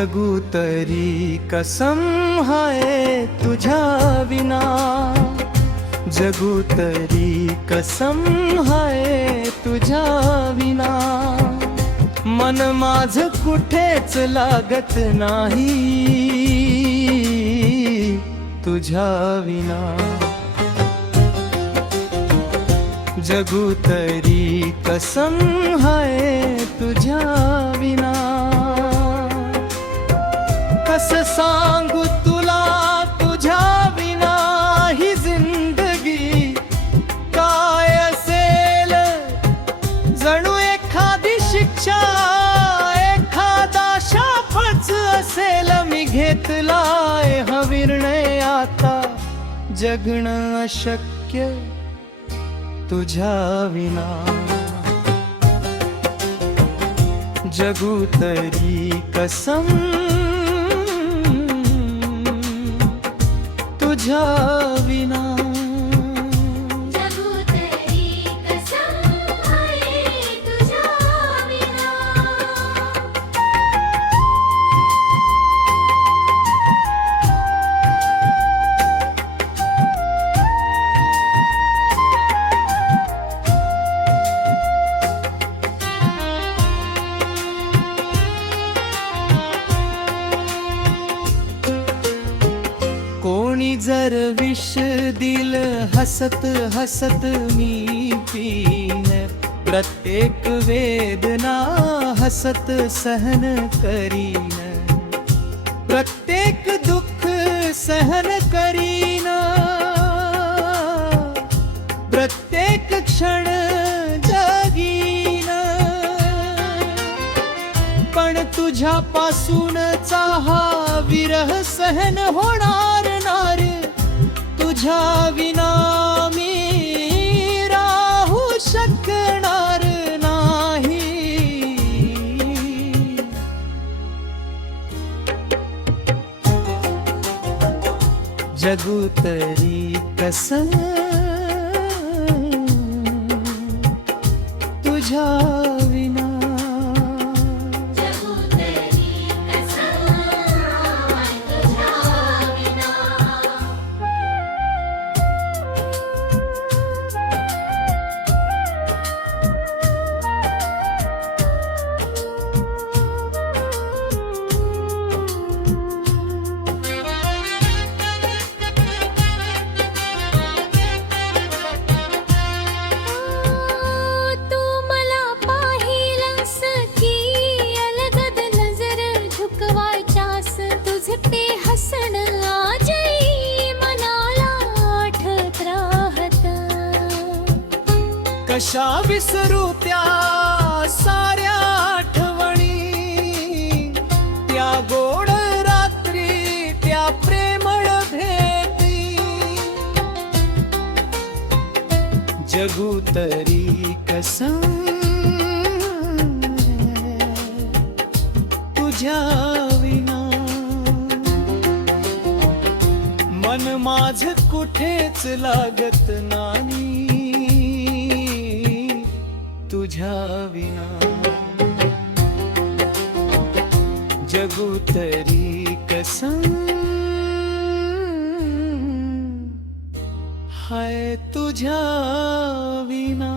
जगू तरी कसम हाय तुझ्या विना, जगू तरी कसम हाय तुझ्या विना, मन माझ कुठेच लागत नाही तुझ्या विना, जगू तरी कसम हाय तुझ्या विना। कस सांगू तुला तुझ्या विना ही जिंदगी काय असेल, जणू एखादी शिक्षा एखादा शापच असेल। मी घेतलाय हा निर्णय आता, जगणं अशक्य तुझ्या विना, जगू तरी कसम तुझ्या विना। जगू तरी कसम हाय तुझ्या विना। कोणी जर विष दिल हसत हसत मी पीन, प्रत्येक वेदना हसत सहन करीन, प्रत्येक दुःख सहन करीन, प्रत्येक क्षण जगीन। पण तुझ्यापासूनचा हा विरह सहन होणार नार, तुझ्या विना मी राहू शकणार नाही। जगू तरी कसम तुझ्या विना। जगू तरी कसम हाय तुझ्या विना। तू मला पाहिलंस की अलगद नजर झुकवायच्यास, तुझे ते हसण आजही मनाला आठवत राहत। कशा विसरू त्या साऱ्या आठवणी, त्या गोड रात्री त्या प्रेमळ भेटी। जगू तरी कसम तुझ्या विना, मन माझ कुठेच लागत नाही तुझ्या विना, जगू तरी कसम हाय तुझ्या विना।